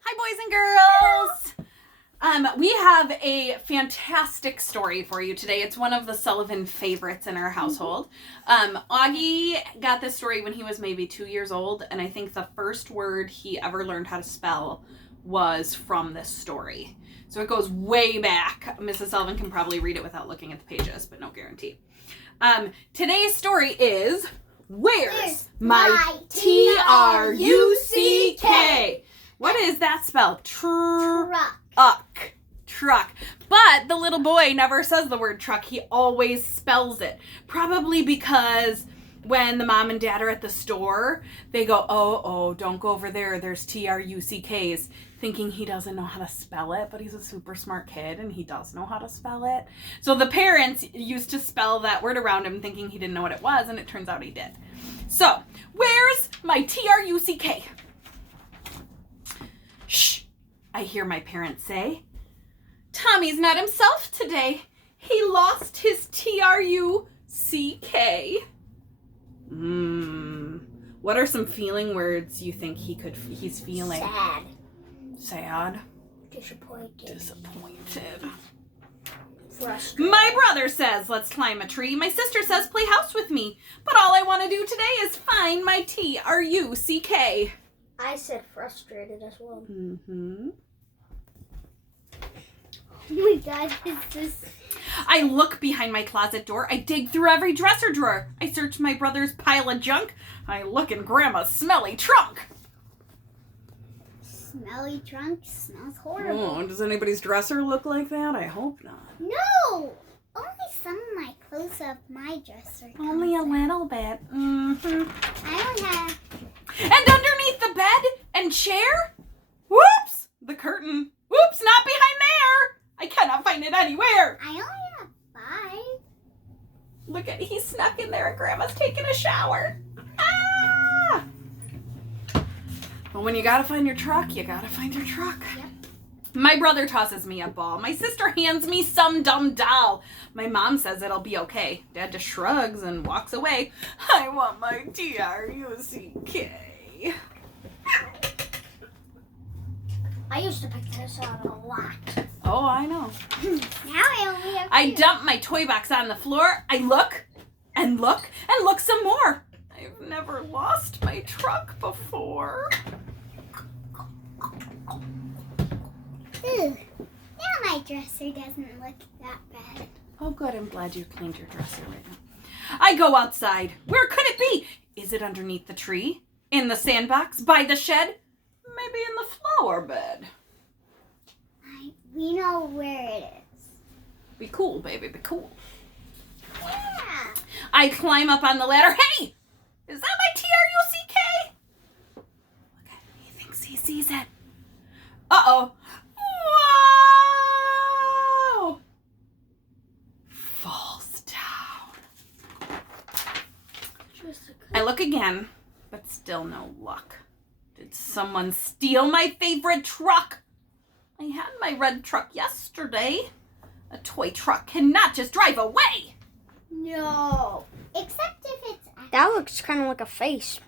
Hi, boys and girls. We have a fantastic story for you today. It's one of the Sullivan favorites in our household. Augie got this story when he was maybe 2 years old, and I think the first word he ever learned how to spell was from this story. So it goes way back. Mrs. Sullivan can probably read it without looking at the pages, but no guarantee. Today's story is, Where's my T-R-U-C-K? What is that spelled? Truck. Truck. But the little boy never says the word truck. He always spells it. Probably because when the mom and dad are at the store, they go, oh, don't go over there. There's T-R-U-C-Ks, thinking he doesn't know how to spell it, but he's a super smart kid and he does know how to spell it. So the parents used to spell that word around him thinking he didn't know what it was, and it turns out he did. So, where's my T-R-U-C-K? Shh, I hear my parents say. Tommy's not himself today. He lost his T-R-U-C-K. What are some feeling words you think he's feeling? Sad. Disappointed. Frustrated. My brother says, let's climb a tree. My sister says, play house with me. But all I want to do today is find my T-R-U-C-K. I said frustrated as well. Mm-hmm. Oh my God, is this... I look behind my closet door. I dig through every dresser drawer. I search my brother's pile of junk. I look in Grandma's smelly trunk. Smelly trunk smells horrible. Oh, does anybody's dresser look like that? I hope not. No! Only some of my clothes of my dresser. Only a little bit. Mm-hmm. I don't have... And underneath the bed and chair? Whoops! The curtain. Whoops, not behind there! I cannot find it anywhere. I only have 5. Look at, he snuck in there and Grandma's taking a shower. Ah! Well, when you gotta find your truck, you gotta find your truck. Yep. My brother tosses me a ball. My sister hands me some dumb doll. My mom says it'll be okay. Dad just shrugs and walks away. I want my T-R-U-C-K. I used to pick this out a lot. Oh, I know. Now I only have 2. I dump my toy box on the floor. I look and look and look some more. I've never lost my truck before. Ooh, now my dresser doesn't look that bad. Oh, good. I'm glad you cleaned your dresser right now. I go outside. Where could it be? Is it underneath the tree? In the sandbox? By the shed? Maybe in the flower bed. We know where it is. Be cool, baby. Be cool. Yeah. I climb up on the ladder. Hey! Is that my T-R-U-C-K? Look at him. He thinks he sees it. Uh-oh. Whoa! Falls down. I look again, but still no luck. Did someone steal my favorite truck? I had my red truck yesterday. A toy truck cannot just drive away. No. Except if it's... That looks kind of like a face.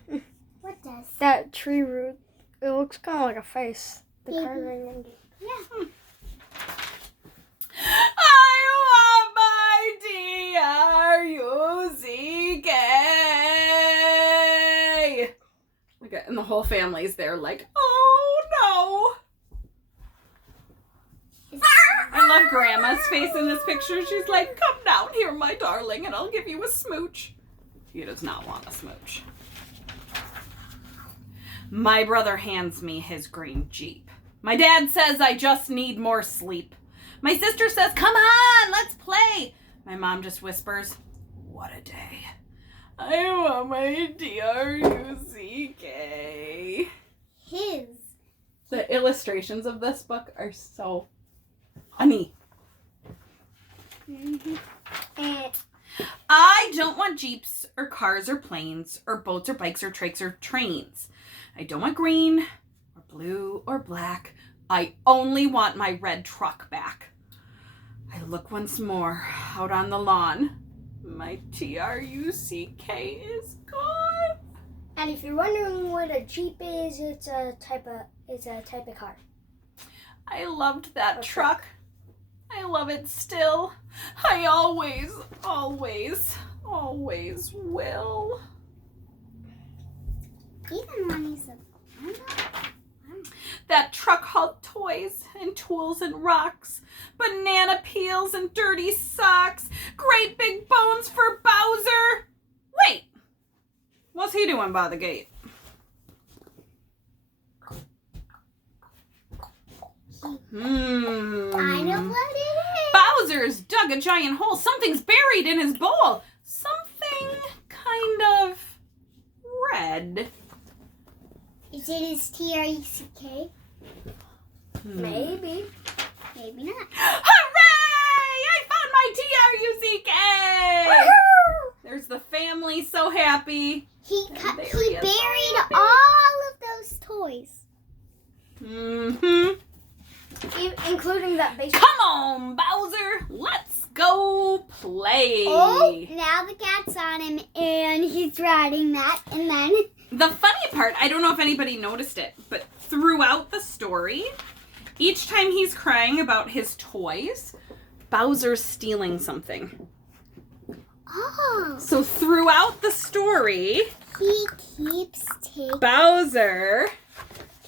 What does? That tree root, it looks kind of like a face. The Mhm. carving and Yeah. I want my T-R-U-C-K. Look at, and the whole family's there like, oh no. I love Grandma's face in this picture. She's like, come down here, my darling, and I'll give you a smooch. He does not want a smooch. My brother hands me his green Jeep. My dad says I just need more sleep. My sister says, come on, let's play. My mom just whispers, what a day. I want my T-R-U-C-K. His. The illustrations of this book are so funny. Mm-hmm. I don't want Jeeps or cars or planes or boats or bikes or trikes or trains. I don't want green or blue or black. I only want my red truck back. I look once more out on the lawn. My T-R-U-C-K is gone. And if you're wondering what a Jeep is, it's a type of car. I loved that truck. I love it still. I always will. Even when he's a... That truck hauled toys and tools and rocks, banana peels and dirty socks, great big bones for Bowser. Wait, what's he doing by the gate? I know what it is. Bowser's dug a giant hole. Something's buried in his bowl. Something kind of red. Is it his T-R-E-C-K? Maybe. Maybe not. Hooray! I found my T-R-U-C-K! There's the family so happy. He And buried all of those toys. Mm-hmm. Including that baseball. Come on, Bowser. Let's go play. Oh, now the cat's on him, and he's riding that, and then... The funny part, I don't know if anybody noticed it, but throughout the story, each time he's crying about his toys, Bowser's stealing something. Oh. So throughout the story, He keeps taking... Bowser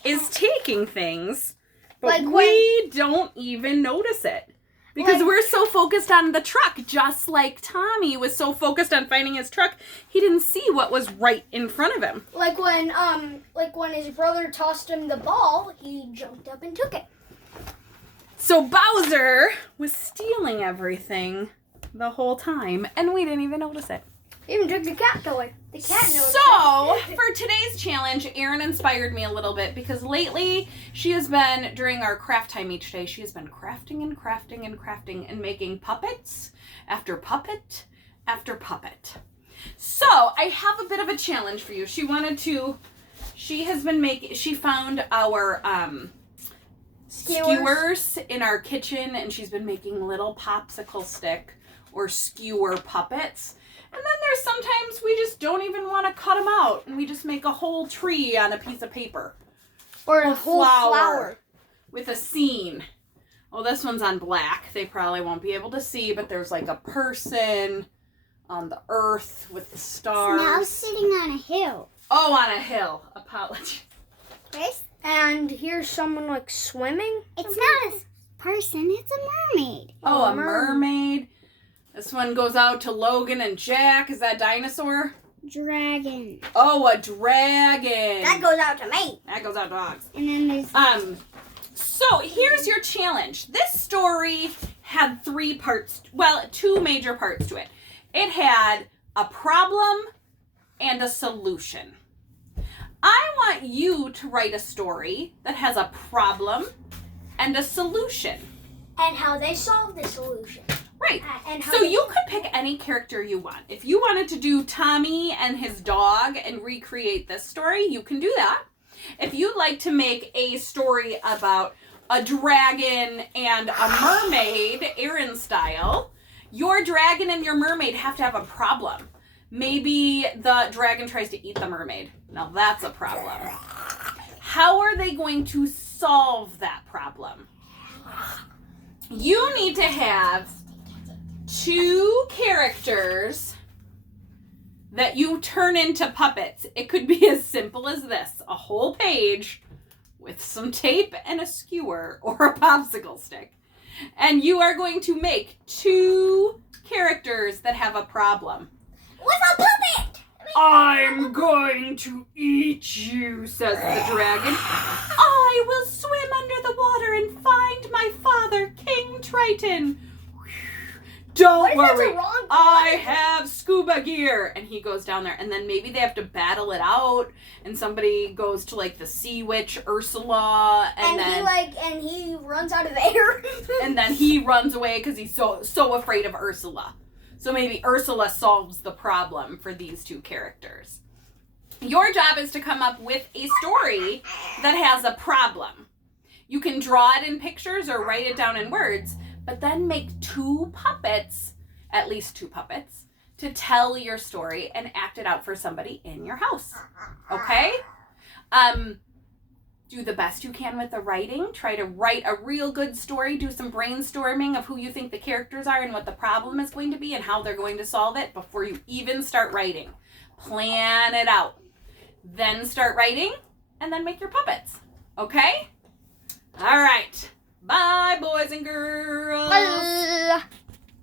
is taking things, but Like we don't even notice it. Because Like- we're so focused on the truck, just like Tommy was so focused on finding his truck, he didn't see what was right in front of him. Like when his brother tossed him the ball, he jumped up and took it. So Bowser was stealing everything the whole time, and we didn't even notice it. He even took the cat toy. The cat knows. So, for today's challenge, Erin inspired me a little bit because lately she has been, during our craft time each day, she has been crafting and crafting and crafting and making puppets after puppet after puppet. So, I have a bit of a challenge for you. She found our skewers in our kitchen, and she's been making little popsicle stick or skewer puppets. And then there's sometimes we just don't even want to cut them out, and we just make a whole tree on a piece of paper. Or a whole flower. With a scene. Oh, this one's on black. They probably won't be able to see, but there's like a person on the earth with the stars. Now sitting on a hill. Oh, on a hill. Apologies. Chris? And here's someone like swimming. It's not a person, it's a mermaid. Oh, a mermaid. This one goes out to Logan and Jack. Is that dinosaur? Dragon. Oh, a dragon. That goes out to me. That goes out to dogs. And then there's... So here's your challenge. This story had two major parts to it. It had a problem and a solution. I want you to write a story that has a problem and a solution. And how they solve the solution. Right. And how So they- you could pick any character you want. If you wanted to do Tommy and his dog and recreate this story, you can do that. If you'd like to make a story about a dragon and a mermaid, Erin style, your dragon and your mermaid have to have a problem. Maybe the dragon tries to eat the mermaid. Now that's a problem. How are they going to solve that problem? You need to have two characters that you turn into puppets. It could be as simple as this: a whole page with some tape and a skewer or a popsicle stick. And you are going to make two characters that have a problem. With a puppet! I'm going to eat you, says the dragon. I will swim under the water and find my father, King Triton. Don't What if it's worry, a wrong I have scuba gear. And he goes down there, and then maybe they have to battle it out, and somebody goes to like the sea witch Ursula, and he runs out of air. and then he runs away because he's so afraid of Ursula. So maybe Ursula solves the problem for these two characters. Your job is to come up with a story that has a problem. You can draw it in pictures or write it down in words, but then make two puppets, at least two puppets, to tell your story and act it out for somebody in your house. Okay? Do the best you can with the writing. Try to write a real good story. Do some brainstorming of who you think the characters are and what the problem is going to be and how they're going to solve it before you even start writing. Plan it out. Then start writing, and then make your puppets. Okay? All right. Bye, boys and girls. Bye.